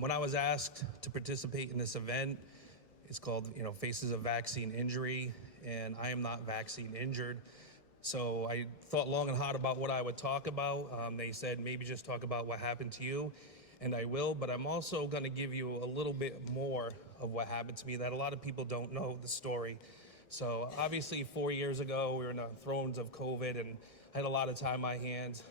When I was asked to participate in this event, it's called, Faces of Vaccine Injury, and I am not vaccine injured. So I thought long and hard about what I would talk about. They said maybe just talk about what happened to you, and I will, but I'm also going to give you a little bit more of what happened to me that a lot of people don't know the story. So obviously 4 years ago, we were in the throes of COVID, and I had a lot of time on my hands.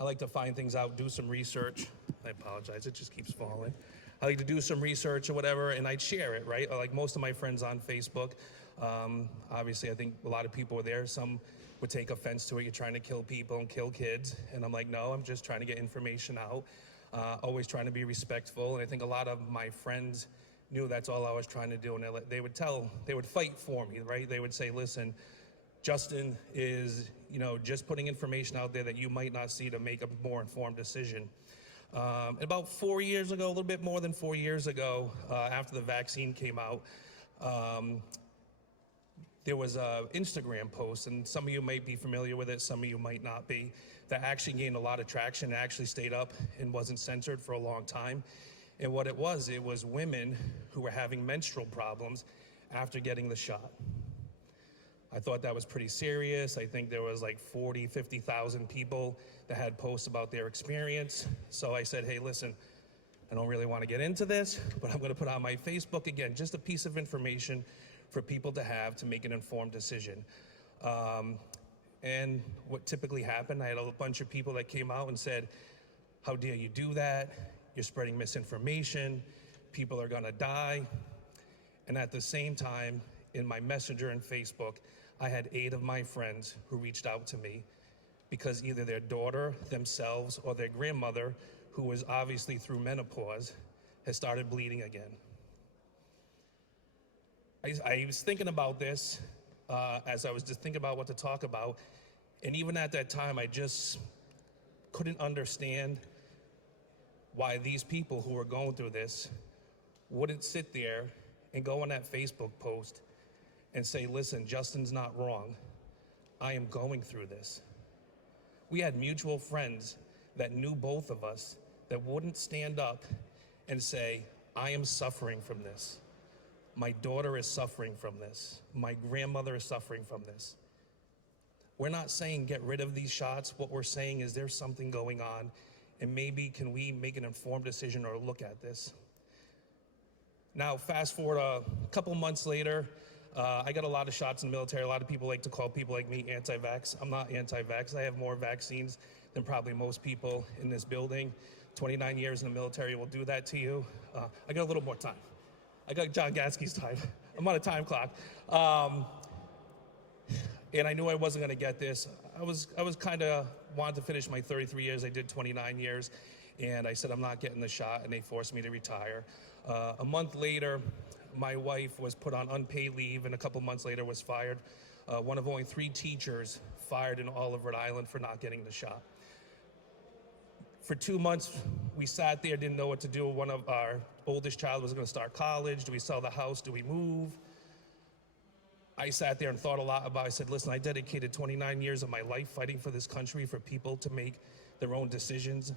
I like to find things out, do some research. I apologize, it just keeps falling. I like to do some research or whatever, and I'd share it, right? Like most of my friends on Facebook. Obviously, I think a lot of people were there. Some would take offense to it. You're trying to kill people and kill kids. And I'm like, no, I'm just trying to get information out. Always trying to be respectful. And I think a lot of my friends knew that's all I was trying to do. And they would fight for me, right? They would say, listen, Justin is, just putting information out there that you might not see to make a more informed decision. About 4 years ago, a little bit more than 4 years ago, after the vaccine came out, there was an Instagram post, and some of you might be familiar with it, some of you might not be, that actually gained a lot of traction, actually stayed up and wasn't censored for a long time. And what it was women who were having menstrual problems after getting the shot. I thought that was pretty serious. I think there was like 40, 50,000 people that had posts about their experience. So I said, hey, listen, I don't really want to get into this, but I'm going to put on my Facebook, again, just a piece of information for people to have to make an informed decision. And what typically happened, I had a bunch of people that came out and said, how dare you do that? You're spreading misinformation. People are going to die. And at the same time, in my Messenger and Facebook, I had 8 of my friends who reached out to me because either their daughter, themselves, or their grandmother, who was obviously through menopause, has started bleeding again. I was thinking about this as I was just thinking about what to talk about, and even at that time, I just couldn't understand why these people who were going through this wouldn't sit there and go on that Facebook post and say, listen, Justin's not wrong. I am going through this. We had mutual friends that knew both of us that wouldn't stand up and say, I am suffering from this. My daughter is suffering from this. My grandmother is suffering from this. We're not saying get rid of these shots. What we're saying is there's something going on, and maybe can we make an informed decision or look at this? Now, fast forward a couple months later, I got a lot of shots in the military. A lot of people like to call people like me anti-vax. I'm not anti-vax. I have more vaccines than probably most people in this building. 29 years in the military will do that to you. I got a little more time. I got John Gatsky's time. I'm on a time clock. And I knew I wasn't going to get this. I was kind of wanted to finish my 33 years. I did 29 years. And I said, I'm not getting the shot, and they forced me to retire. A month later, my wife was put on unpaid leave, and a couple months later was fired. One of only 3 teachers fired in all of Rhode Island for not getting the shot. For 2 months, we sat there, didn't know what to do. One of our oldest child was going to start college. Do we sell the house? Do we move? I sat there and thought a lot about it. I said, listen, I dedicated 29 years of my life fighting for this country, for people to make their own decisions,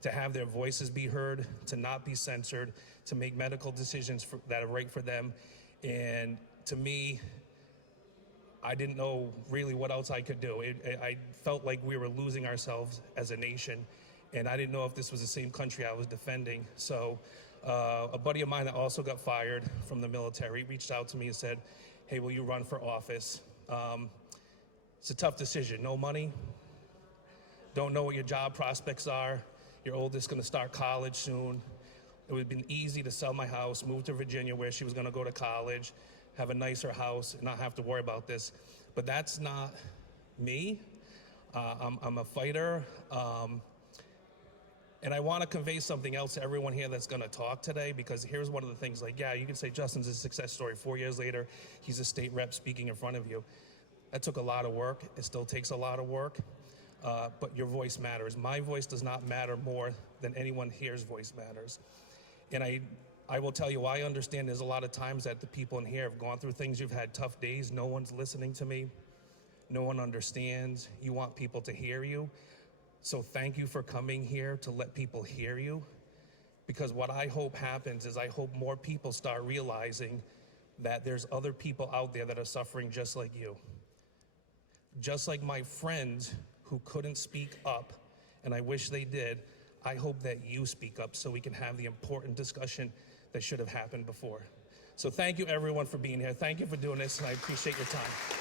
to have their voices be heard, to not be censored, to make medical decisions that are right for them. And to me, I didn't know really what else I could do. I felt like we were losing ourselves as a nation, and I didn't know if this was the same country I was defending. So a buddy of mine that also got fired from the military reached out to me and said, hey, will you run for office? It's a tough decision. No money, don't know what your job prospects are. Your oldest gonna start college soon. It would have been easy to sell my house, move to Virginia where she was gonna go to college, have a nicer house, and not have to worry about this. But that's not me. I'm a fighter. And I want to convey something else to everyone here that's going to talk today, because here's one of the things, like, yeah, you can say Justin's a success story. 4 years later, he's a state rep speaking in front of you. That took a lot of work. It still takes a lot of work, but your voice matters. My voice does not matter more than anyone here's voice matters. And I will tell you, I understand there's a lot of times that the people in here have gone through things. You've had tough days. No one's listening to me. No one understands. You want people to hear you. So thank you for coming here to let people hear you, because what I hope happens is I hope more people start realizing that there's other people out there that are suffering just like you. Just like my friends who couldn't speak up, and I wish they did, I hope that you speak up so we can have the important discussion that should have happened before. So thank you everyone for being here. Thank you for doing this, and I appreciate your time.